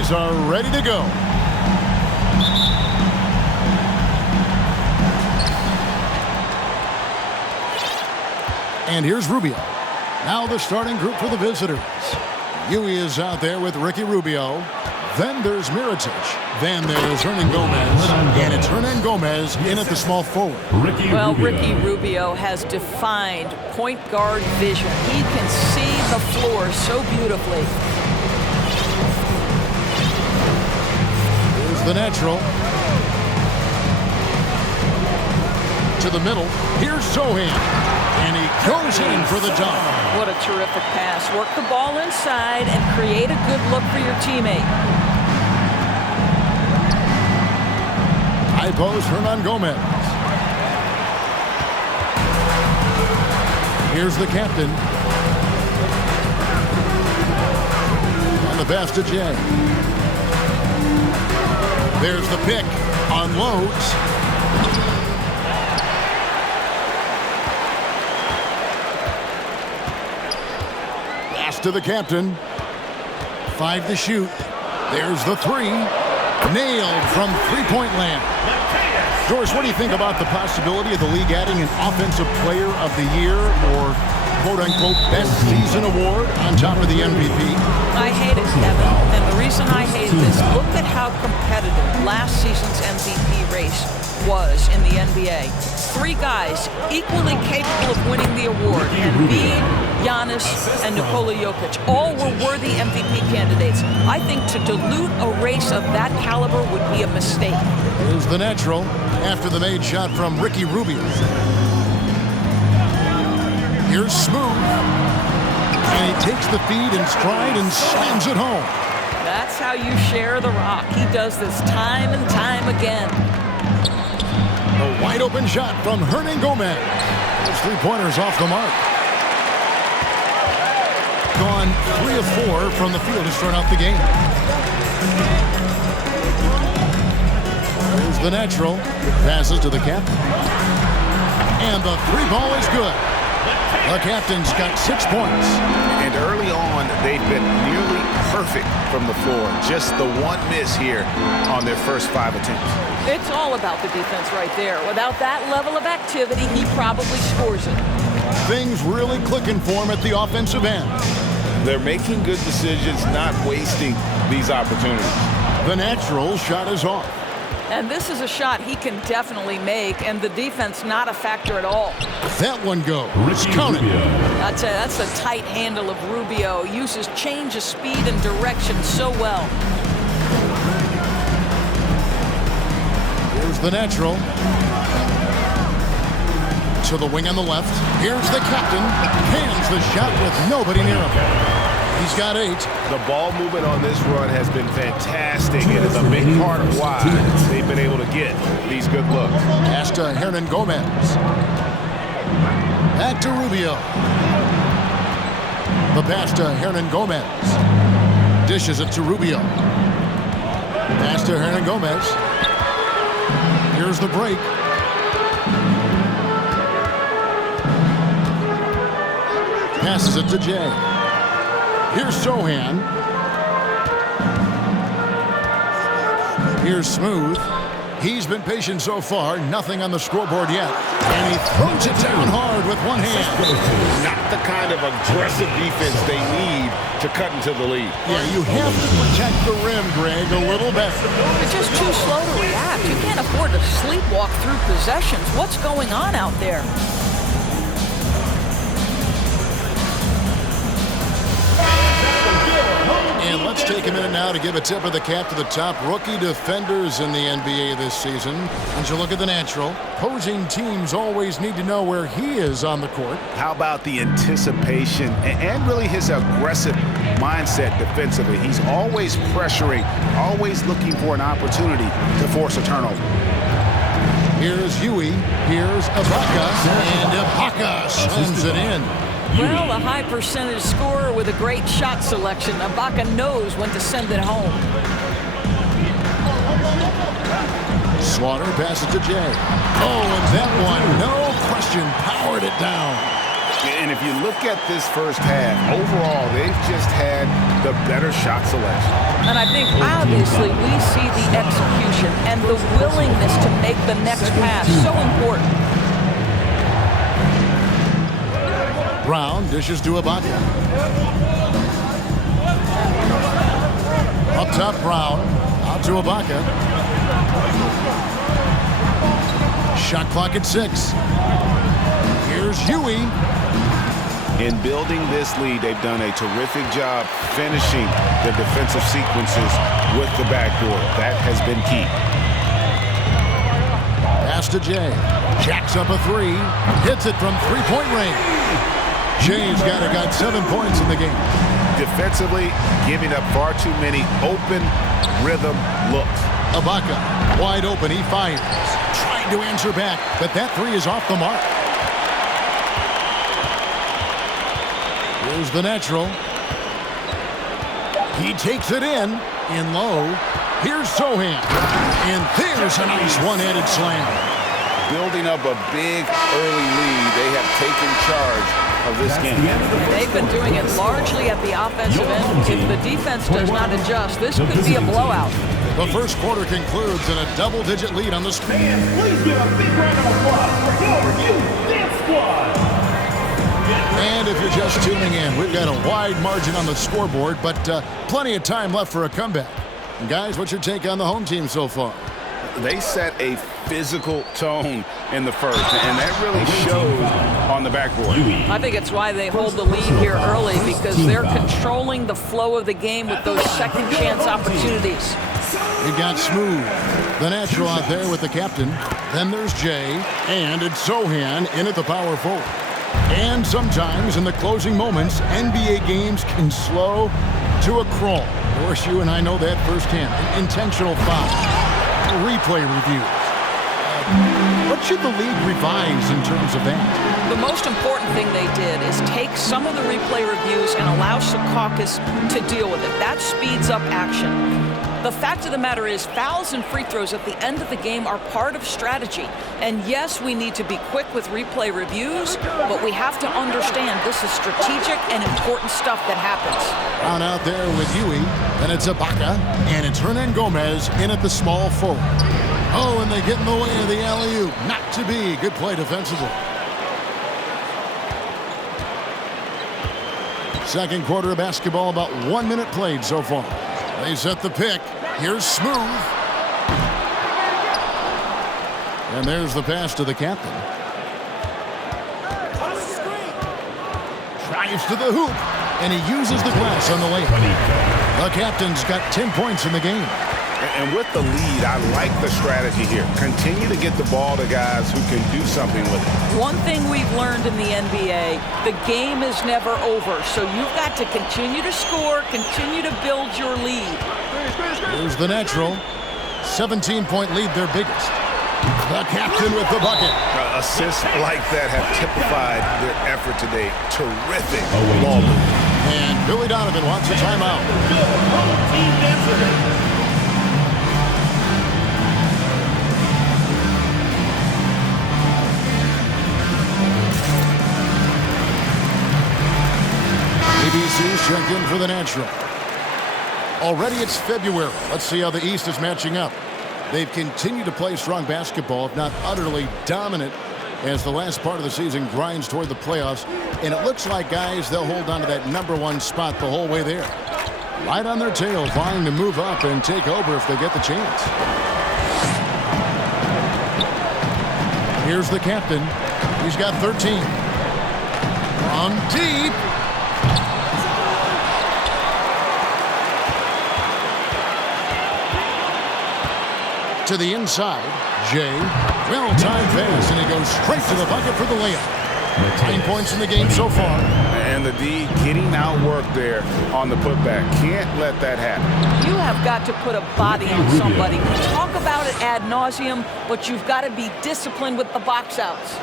boys are ready to go. And here's Rubio. Now the starting group for the visitors. Huey is out there with Ricky Rubio. Then there's Mirotic. Then there's Hernan Gomez. And it's Hernan Gomez in at the small forward. Ricky Rubio has defined point guard vision. He can see the floor so beautifully. Here's the natural. To the middle. Here's Sohan. And he goes in for the dunk. What a terrific pass. Work the ball inside and create a good look for your teammate. High post, Hernan Gomez. Here's the captain. And the pass to Jay. There's the pick. Unloads. To the captain. 5 to shoot. There's the 3. Nailed from three-point land. Doris, what do you think about the possibility of the league adding an Offensive Player of the Year or quote-unquote best season award on top of the MVP? I hate it, Kevin. And the reason I hate this, look at how competitive last season's MVP race was in the NBA. 3 guys equally capable of winning the award. Embiid, Giannis, and Nikola Jokic. All were worthy MVP candidates. I think to dilute a race of that caliber would be a mistake. Here's the natural after the made shot from Ricky Rubio. Here's Smooth. And he takes the feed in stride and slams it home. That's how you share the rock. He does this time and time again. A wide open shot from Hernan Gomez. Those 3-pointers off the mark. Gone 3 of 4 from the field to start out the game. There's the natural. Passes to the captain. And the 3-ball is good. The captain's got 6 points. And early on, they've been nearly perfect from the floor. Just the one miss here on their first 5 attempts. It's all about the defense right there. Without that level of activity, he probably scores it. Things really clicking for him at the offensive end. They're making good decisions, not wasting these opportunities. The natural shot is off. And this is a shot he can definitely make, and the defense not a factor at all. That one goes. Count it. That's a tight handle of Rubio. Uses change of speed and direction so well. Here's the natural. To the wing on the left. Here's the captain. Hands the shot with nobody near him. He's got 8. The ball movement on this run has been fantastic. It is a big part of why they've been able to get these good looks. Pass to Hernan Gomez. Back to Rubio. The pass to Hernan Gomez. Dishes it to Rubio. Pass to Hernan Gomez. Here's the break. Passes it to Jay. Here's Sohan. Here's Smooth. He's been patient so far. Nothing on the scoreboard yet. And he throws it down hard with one hand. Not the kind of aggressive defense they need to cut into the lead. Yeah, you have to protect the rim, Greg, a little better. It's just too slow to react. You can't afford to sleepwalk through possessions. What's going on out there? And let's take a minute now to give a tip of the cap to the top rookie defenders in the NBA this season. And you look at the natural. Opposing teams always need to know where he is on the court. How about the anticipation and really his aggressive mindset defensively? He's always pressuring, always looking for an opportunity to force a turnover. Here's Huey. Here's Ibaka. And Ibaka slams it in. Well, a high percentage scorer with a great shot selection. Ibaka knows when to send it home. Slaughter passes to Jay. Oh, and that one, no question, powered it down. And if you look at this first half, overall, they've just had the better shot selection. And I think, obviously, we see the execution and the willingness to make the next pass so important. Brown dishes to Ibaka. Up top, Brown. Out to Ibaka. Shot clock at 6. Here's Huey. In building this lead, they've done a terrific job finishing the defensive sequences with the backboard. That has been key. Pass to Jay. Jacks up a 3. Hits it from three-point range. Jay's got 7 points in the game. Defensively, giving up far too many open rhythm looks. Ibaka, wide open, he fires. Trying to answer back, but that 3 is off the mark. Here's the natural. He takes it in low. Here's Sohan. And there's a nice one-handed slam. Building up a big early lead, they have taken charge of this game. They've been doing it largely at the offensive end. If the defense does not adjust, this could be a blowout. The first quarter concludes in a double-digit lead on the screen. Please give a big round of applause for your Dance Squad. And if you're just tuning in, we've got a wide margin on the scoreboard, but plenty of time left for a comeback. And guys, what's your take on the home team so far? They set a physical tone in the first, and that really shows on the backboard. I think it's why they hold the lead here early, because they're controlling the flow of the game with those second chance opportunities. We've got Smooth, the natural out there with the captain. Then there's Jay, and it's Sohan in at the power forward. And sometimes in the closing moments, NBA games can slow to a crawl. Of course, you and I know that firsthand. Intentional foul, replay reviews. What should the league revise in terms of that? The most important thing they did is take some of the replay reviews and allow Secaucus to deal with it. That speeds up action. The fact of the matter is, fouls and free throws at the end of the game are part of strategy. And yes, we need to be quick with replay reviews, but we have to understand this is strategic and important stuff that happens. On out there with Huey, and it's Ibaka, and it's Hernan Gomez in at the small forward. Oh, and they get in the way of the alley-oop. Not to be. Good play defensively. Second quarter of basketball, about 1 minute played so far. They set the pick. Here's Smooth. And there's the pass to the captain. Drives to the hoop, and he uses the glass on the layup. The captain's got 10 points in the game. And with the lead, I like the strategy here. Continue to get the ball to guys who can do something with it. One thing we've learned in the NBA, the game is never over. So you've got to continue to score, continue to build your lead. Here's the natural. 17-point lead, their biggest. The captain with the bucket. Assists like that have typified their effort today. Terrific ball movement. And Billy Donovan wants a timeout. ABC's checked in for the natural. Already it's February. Let's see how the East is matching up. They've continued to play strong basketball, if not utterly dominant, as the last part of the season grinds toward the playoffs. And it looks like, guys, they'll hold on to that #1 spot the whole way there. Right on their tail, vying to move up and take over if they get the chance. Here's the captain. He's got 13. From deep. To the inside, Jay, well-timed pass, and he goes straight to the bucket for the layup. 9 points in the game so far. And the D getting outworked there on the putback. Can't let that happen. You have got to put a body on somebody. We talk about it ad nauseum, but you've got to be disciplined with the box outs.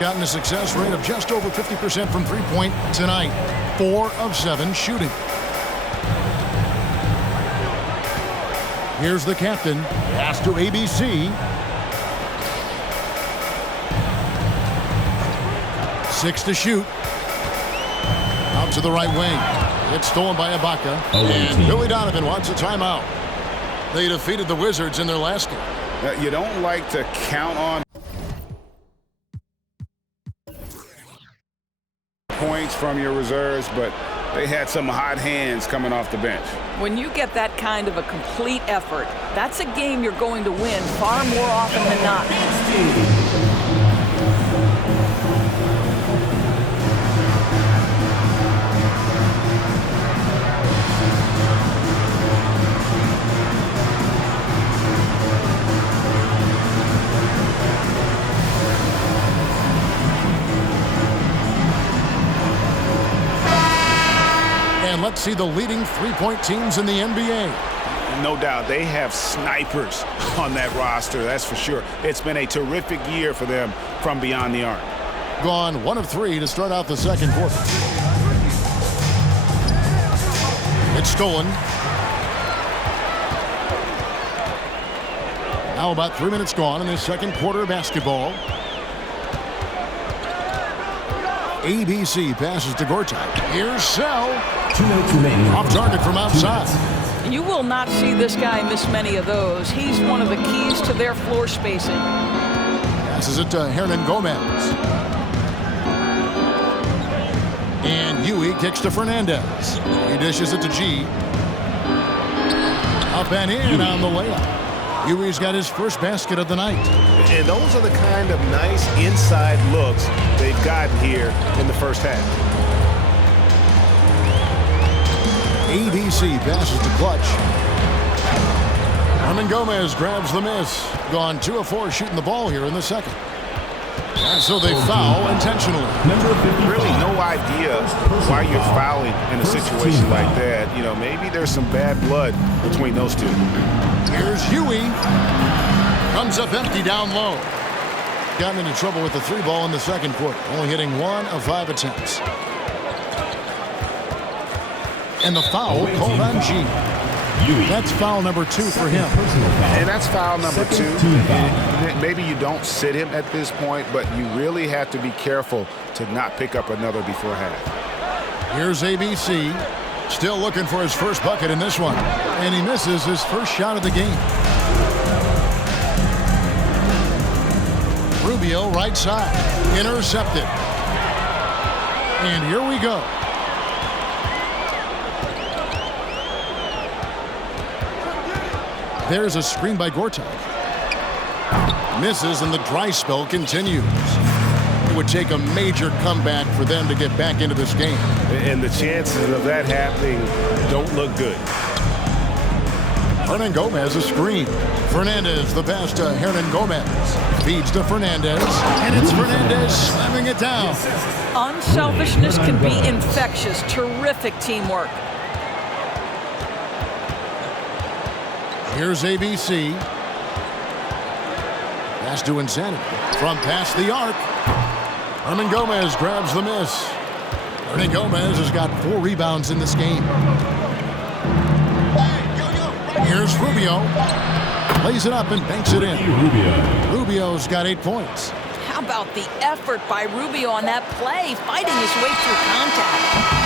Gotten a success rate of just over 50% from three-point tonight. 4 of 7 shooting. Here's the captain. Pass to ABC. 6 to shoot. Out to the right wing. It's stolen by Ibaka. And Billy Donovan wants a timeout. They defeated the Wizards in their last game. You don't like to count on points from your reserves, but they had some hot hands coming off the bench. When you get that kind of a complete effort, that's a game you're going to win far more often than not. And let's see the leading three-point teams in the NBA. No doubt, they have snipers on that roster, that's for sure. It's been a terrific year for them from beyond the arc. Gone 1 of 3 to start out the second quarter. It's stolen. Now about 3 minutes gone in the second quarter of basketball. ABC passes to Gortat. Here's Sell. 2 minutes remaining. Off target from outside. You will not see this guy miss many of those. He's one of the keys to their floor spacing. Passes it to Hernan Gomez. And Huey kicks to Fernandez. He dishes it to G. Up and in on the layup. Huey's got his first basket of the night. And those are the kind of nice inside looks they've gotten here in the first half. ABC passes to Clutch. Hernan Gomez grabs the miss. Gone 2 of 4 shooting the ball here in the second. And so they foul intentionally. Really no idea why you're fouling in a situation like that. You know, maybe there's some bad blood between those two. Here's Huey. Comes up empty down low. Gotten into trouble with the 3 ball in the second quarter. Only hitting 1 of 5 attempts. And the foul called on G. That's foul number 2 for him. And that's foul number 2. And maybe you don't sit him at this point, but you really have to be careful to not pick up another before half. Here's ABC. Still looking for his first bucket in this one. And he misses his first shot of the game. Rubio right side. Intercepted. And here we go. There's a screen by Gortat. Misses and the dry spell continues. It would take a major comeback for them to get back into this game. And the chances of that happening don't look good. Hernan Gomez a screen. Fernandez the pass to Hernan Gomez. Feeds to Fernandez. And it's Fernandez slamming it down. Unselfishness can be infectious. Terrific teamwork. Here's ABC. Pass to Insanity. From past the arc. Hernan Gomez grabs the miss. Hernan Gomez has got 4 rebounds in this game. Here's Rubio. Lays it up and banks it in. Rubio's got 8 points. How about the effort by Rubio on that play, fighting his way through contact?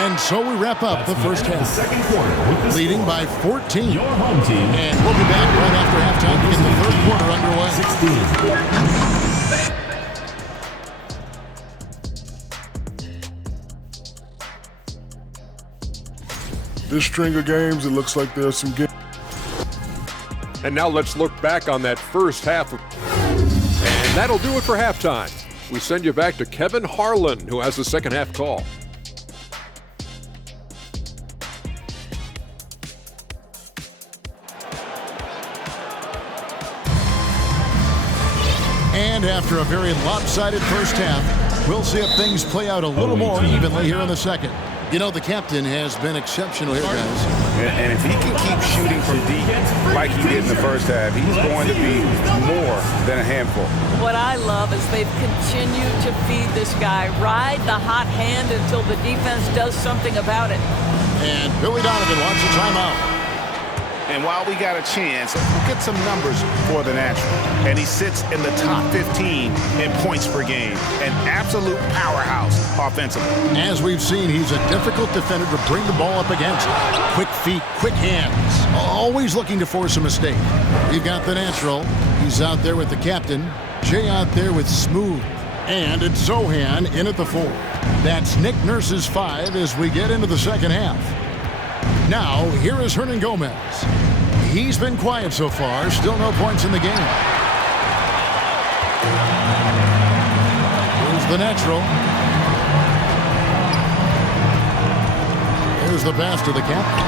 And so we wrap up the first half. Second quarter with the Leading score. by 14. Your home team. And we'll be back right after halftime to get the third quarter underway. 16. This string of games, it looks like there's some games. And now let's look back on that first half. And that'll do it for halftime. We send you back to Kevin Harlan, who has the second half call. And after a very lopsided first half, we'll see if things play out a little more evenly here in the second. You know, the captain has been exceptional here, guys. And if he can keep shooting from deep like he did in the first half, he's going to be more than a handful. What I love is they've continued to feed this guy. Ride the hot hand until the defense does something about it. And Billy Donovan wants a timeout. And while we got a chance, let's look at some numbers for the natural. And he sits in the top 15 in points per game. An absolute powerhouse offensively. As we've seen, he's a difficult defender to bring the ball up against. Quick feet, quick hands. Always looking to force a mistake. You've got the natural. He's out there with the captain. Jay out there with Smooth. And it's Zohan in at the 4. That's Nick Nurse's 5 as we get into the second half. Now, here is Hernan Gomez. He's been quiet so far. Still no points in the game. Here's the natural. Here's the pass to the captain.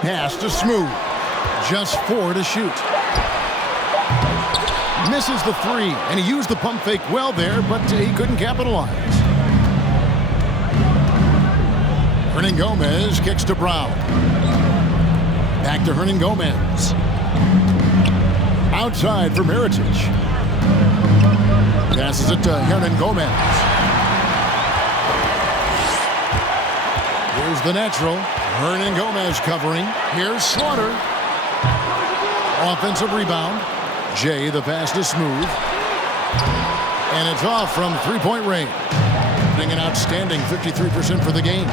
Pass to Smooth. Just 4 to shoot. Misses the 3, and he used the pump fake well there, but he couldn't capitalize. Hernan Gomez kicks to Brown. Back to Hernan Gomez. Outside for Mirotic. Passes it to Hernan Gomez. Here's the natural. Hernan Gomez covering. Here's Slaughter. Offensive rebound. Jay, the pass to Smooth. And it's off from three-point range. Getting an outstanding 53% for the game.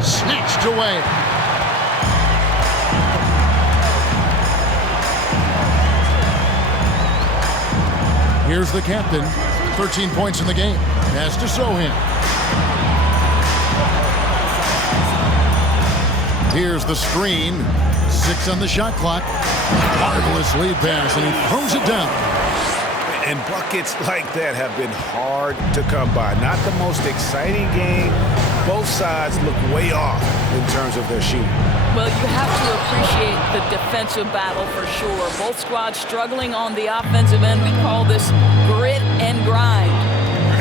Snatched away. Here's the captain. 13 points in the game. Pass to Zohan. Here's the screen. 6 on the shot clock. Marvelous lead pass, and he throws it down. And buckets like that have been hard to come by. Not the most exciting game. Both sides look way off in terms of their shooting. Well, you have to appreciate the defensive battle for sure. Both squads struggling on the offensive end. We call this grit and grind.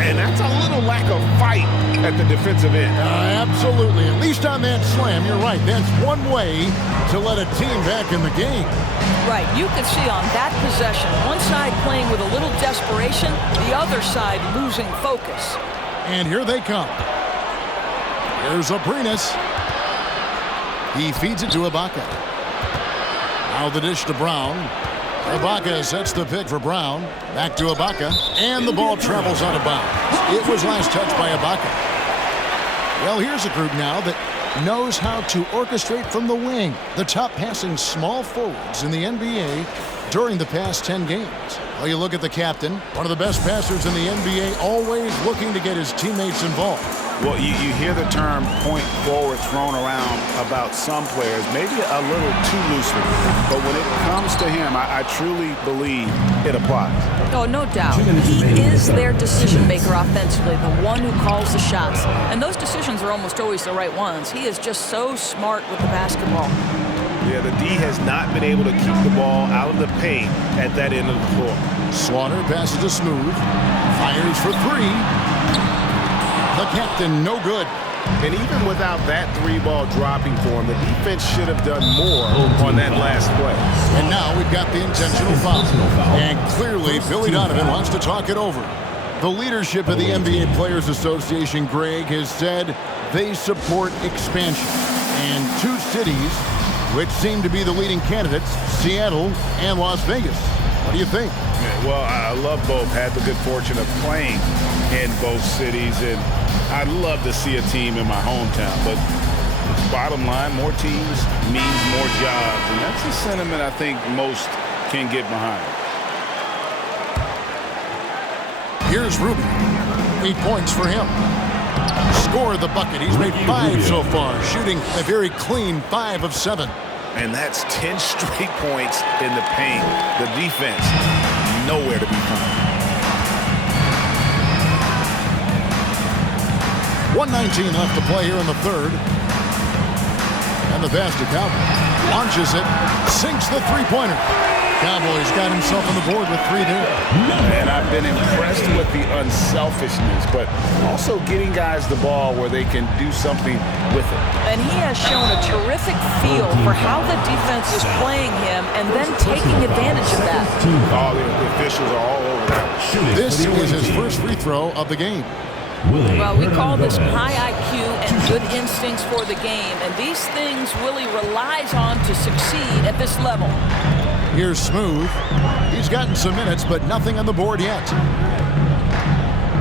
And that's a little lack of fight at the defensive end. Absolutely. At least on that slam, you're right. That's one way to let a team back in the game. Right. You could see on that possession, one side playing with a little desperation, the other side losing focus. And here they come. Here's Abrinas. He feeds it to Ibaka. Now the dish to Brown. Ibaka sets the pick for Brown. Back to Ibaka. And the ball travels out of bounds. It was last touched by Ibaka. Well, here's a group now that knows how to orchestrate from the wing. The top passing small forwards in the NBA during the past 10 games. Well, you look at the captain, one of the best passers in the NBA, always looking to get his teammates involved. Well, you hear the term point forward thrown around about some players, maybe a little too loosely. But when it comes to him, I truly believe it applies. Oh, no doubt. He is their decision maker offensively, the one who calls the shots. And those decisions are almost always the right ones. He is just so smart with the basketball. Yeah, the D has not been able to keep the ball out of the paint at that end of the floor. Slaughter passes to Smooth. Fires for 3. The captain, no good. And even without that 3-ball dropping for him, the defense should have done more on that last play. And now we've got the intentional foul. And clearly, Billy Donovan wants to talk it over. The leadership of the NBA Players Association, Greg, has said they support expansion. And 2 cities, which seem to be the leading candidates, Seattle and Las Vegas. What do you think? Well, I love both. Had the good fortune of playing in both cities, and I'd love to see a team in my hometown. But bottom line, more teams means more jobs, and that's the sentiment I think most can get behind. Here's Ruby. 8 points for him. Scored the bucket. He's made 5 so far, shooting a very clean 5 of 7. And that's 10 straight points in the paint. The defense, nowhere to be found. 1:19 left to play here in the third. And the pass to Calvin. Launches it. Sinks the three-pointer. Cowboys got himself on the board with 3 there. And I've been impressed with the unselfishness, but also getting guys the ball where they can do something with it. And he has shown a terrific feel for how the defense is playing him and then taking advantage of that. All the officials are all over that. This is his first free throw of the game. Well, we call this high IQ and good instincts for the game, and these things Willie relies on to succeed at this level. Here's Smooth. He's gotten some minutes, but nothing on the board yet.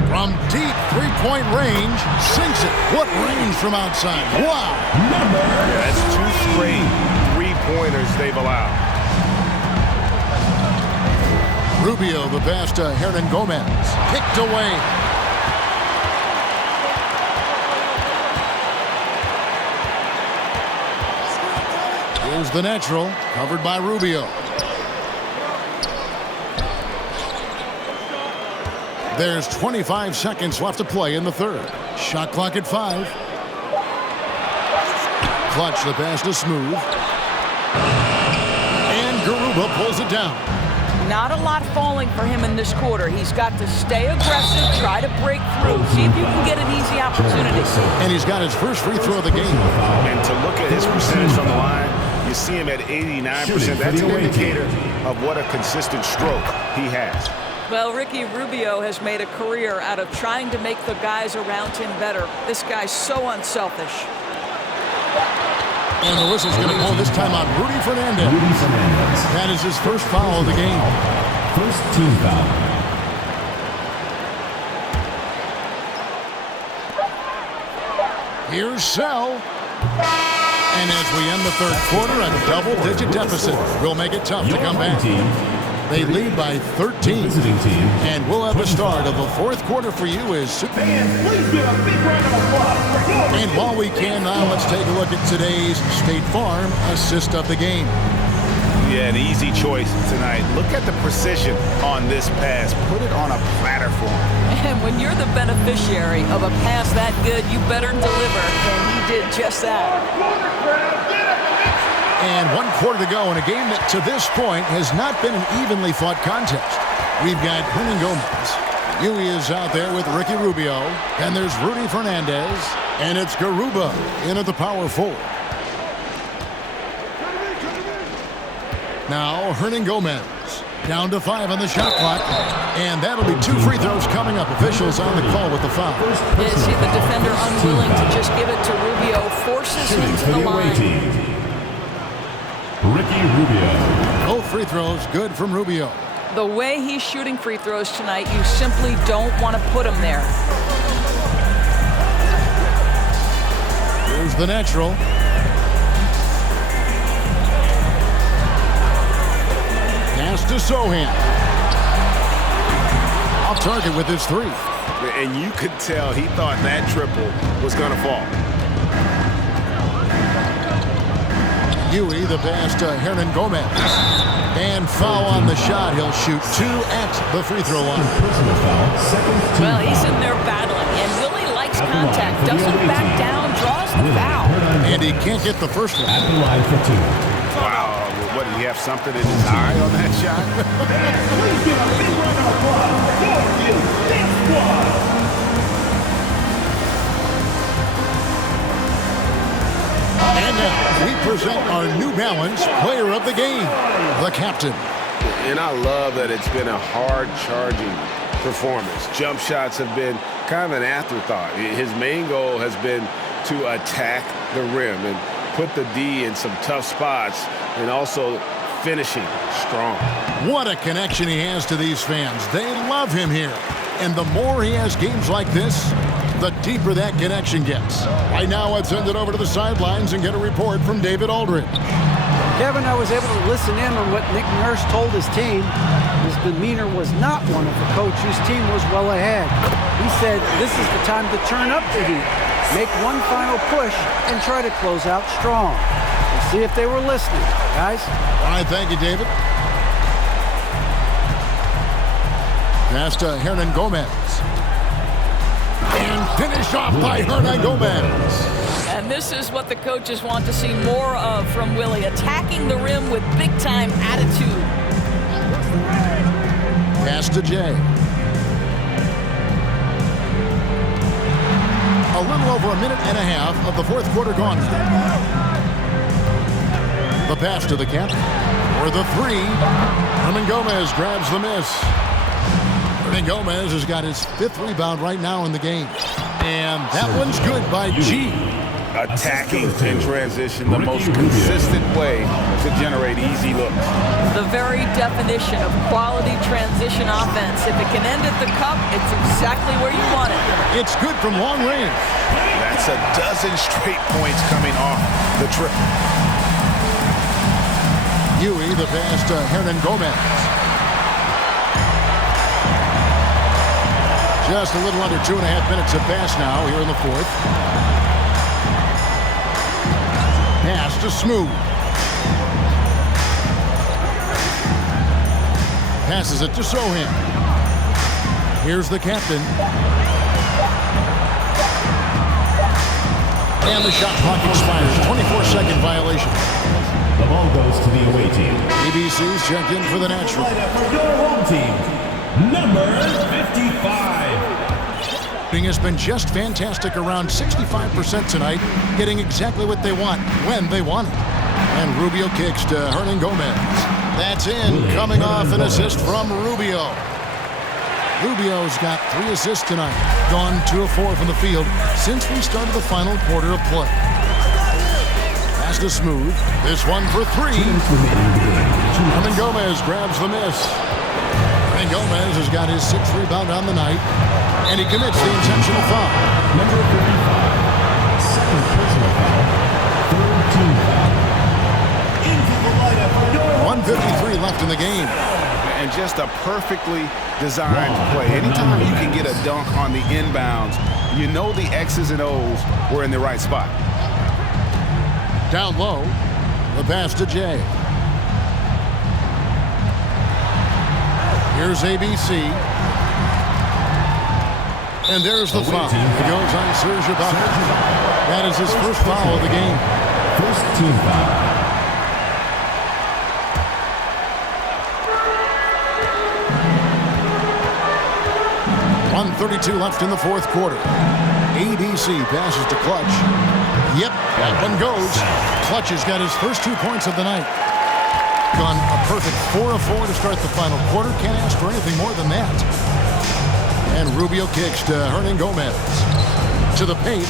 From deep three-point range, sinks it. What range from outside? Wow. That's 2 straight three-pointers they've allowed. Rubio, the pass to Hernan Gomez. Kicked away. Here's the natural, covered by Rubio. There's 25 seconds left to play in the third. Shot clock at 5. Clutch the pass to Smooth. And Garuba pulls it down. Not a lot falling for him in this quarter. He's got to stay aggressive, try to break through, see if you can get an easy opportunity. And he's got his first free throw of the game. And to look at his percentage from the line, you see him at 89%. That's an indicator of what a consistent stroke he has. Well, Ricky Rubio has made a career out of trying to make the guys around him better. This guy's so unselfish. And the whistle's going to blow this time on Rudy Fernandez. That is his first foul of the game. First team foul. Here's Sell. And as we end the third quarter, a double-digit deficit will make it tough to come back. They lead by 13. And we'll have the start of the fourth quarter for you as Please give a big round of applause for your And while we can now, let's take a look at today's State Farm assist of the game. Yeah, an easy choice tonight. Look at the precision on this pass. Put it on a platter for him. And when you're the beneficiary of a pass that good, you better deliver. And he did just that. And 1 quarter to go in a game that to this point has not been an evenly fought contest. We've got Hernan Gomez. Huey is out there with Ricky Rubio. And there's Rudy Fernandez. And it's Garuba in at the power forward. Now Hernan Gomez. Down to 5 on the shot clock. And that'll be 2 free throws coming up. Officials on the call with the foul. You see the defender unwilling to just give it to Rubio, forces him to the line. Ricky Rubio. Both free throws good from Rubio. The way he's shooting free throws tonight, you simply don't want to put him there. Here's the natural. Pass to Sohan. Off target with his 3. And you could tell he thought that triple was going to fall. Huey, the pass to Hernan Gomez. And foul on the shot. He'll shoot 2 at the free throw line. Well, he's in there battling, and Willie likes contact. Doesn't back down, draws the foul. And he can't get the first one. At the line for 2. Wow. What, did he have something in his eye on that shot? Please give a big round of applause for your Dance Squad. And now we present our New Balance player of the game, the captain. And I love that it's been a hard-charging performance. Jump shots have been kind of an afterthought. His main goal has been to attack the rim and put the D in some tough spots and also finishing strong. What a connection he has to these fans. They love him here. And the more he has games like this, the deeper that connection gets. Right now, let's send it over to the sidelines and get a report from David Aldridge. Kevin, I was able to listen in on what Nick Nurse told his team. His demeanor was not one of a coach whose team was well ahead. He said this is the time to turn up the heat, make one final push, and try to close out strong. We'll see if they were listening, guys. All right, thank you, David. Pass to Hernan Gomez. And finished off by Hernan Gomez. And this is what the coaches want to see more of from Willie, attacking the rim with big-time attitude. Pass to Jay. A little over a minute and a half of the fourth quarter gone. The pass to the captain. For the three. Hernan Gomez grabs the miss. Hernan Gomez has got his 5th rebound right now in the game. And that one's good by G. Attacking in transition, the most consistent way to generate easy looks. The very definition of quality transition offense. If it can end at the cup, it's exactly where you want it. It's good from long range. That's a dozen straight points coming off the trip. Huey, the pass to Hernan Gomez. Just a little under 2.5 minutes of pass now here in the fourth. Pass to Smooth. Passes it to Sohan. Here's the captain. And the shot clock expires. 24-second violation. The ball goes to the away team. ABC's checked in for the natural. For your home team, number 55. Has been just fantastic, around 65% tonight, getting exactly what they want when they want it. And Rubio kicks to Hernan Gomez. That's in, coming off an assist from Rubio. Rubio's got 3 assists tonight, gone 2 of 4 from the field since we started the final quarter of play. Pass to Smooth. This one for 3. Hernan Gomez grabs the miss. Hernan Gomez has got his 6th rebound on the night. And he commits the intentional foul. Number 55, second personal foul, third team foul. Into the lineup for your 1:53 left in the game. And just a perfectly designed play. Anytime you can get a dunk on the inbounds, you know the X's and O's were in the right spot. Down low, the pass to Jay. Here's ABC. And there's the foul. He goes on St0rm005151. That is his first foul of the game. First team foul. 1:32 left in the fourth quarter. ABC passes to Clutch. Yep, that one goes. Clutch has got his first 2 points of the night. Gone a perfect 4 of 4 to start the final quarter. Can't ask for anything more than that. And Rubio kicks to Hernan Gomez. To the paint.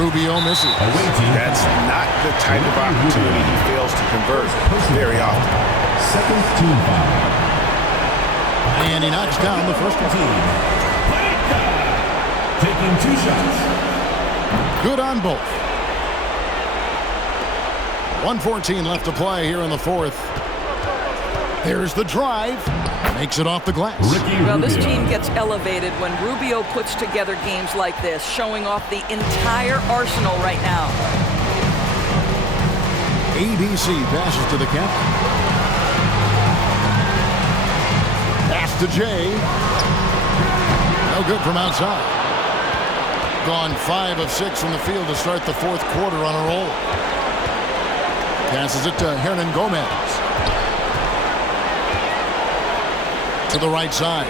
Rubio misses. That's not the type of opportunity he fails to convert very often. Second team foul. And he knocks down the first one. Taking 2 shots. Good on both. 1:14 left to play here in the fourth. There's the drive. Makes it off the glass. Well, this team gets elevated when Rubio puts together games like this, showing off the entire arsenal right now. ABC passes to the captain. Pass to Jay. No good from outside. Gone 5 of 6 from the field to start the fourth quarter on a roll. Passes it to Hernan Gomez. To the right side.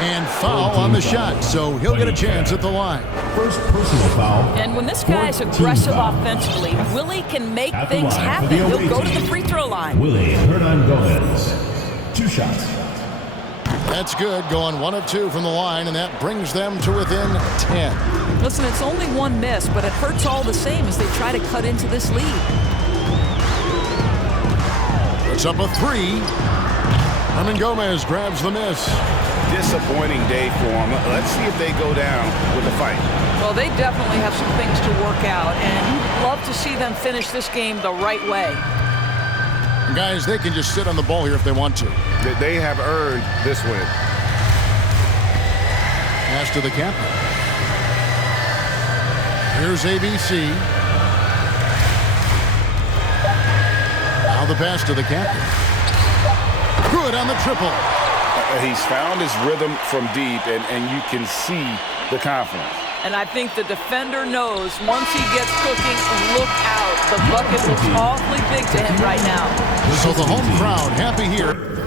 And foul on the shot, so he'll get a chance at the line. First personal foul. And when this guy's aggressive offensively, Willie can make things happen. He'll go to the free throw line. Willie Hernan Gomez. 2 shots. That's good, going 1 of 2 from the line, and that brings them to within 10. Listen, it's only 1 miss, but it hurts all the same as they try to cut into this lead. It's up a 3. Hernan Gomez grabs the miss. Disappointing day for them. Let's see if they go down with a fight. Well, they definitely have some things to work out, and you'd love to see them finish this game the right way. And guys, they can just sit on the ball here if they want to. They have earned this win. Pass to the captain. Here's ABC. Now the pass to the captain. Good on the triple. He's found his rhythm from deep, and you can see the confidence. And I think the defender knows once he gets cooking, look out. The bucket looks awfully big to him right now. So the home crowd happy here.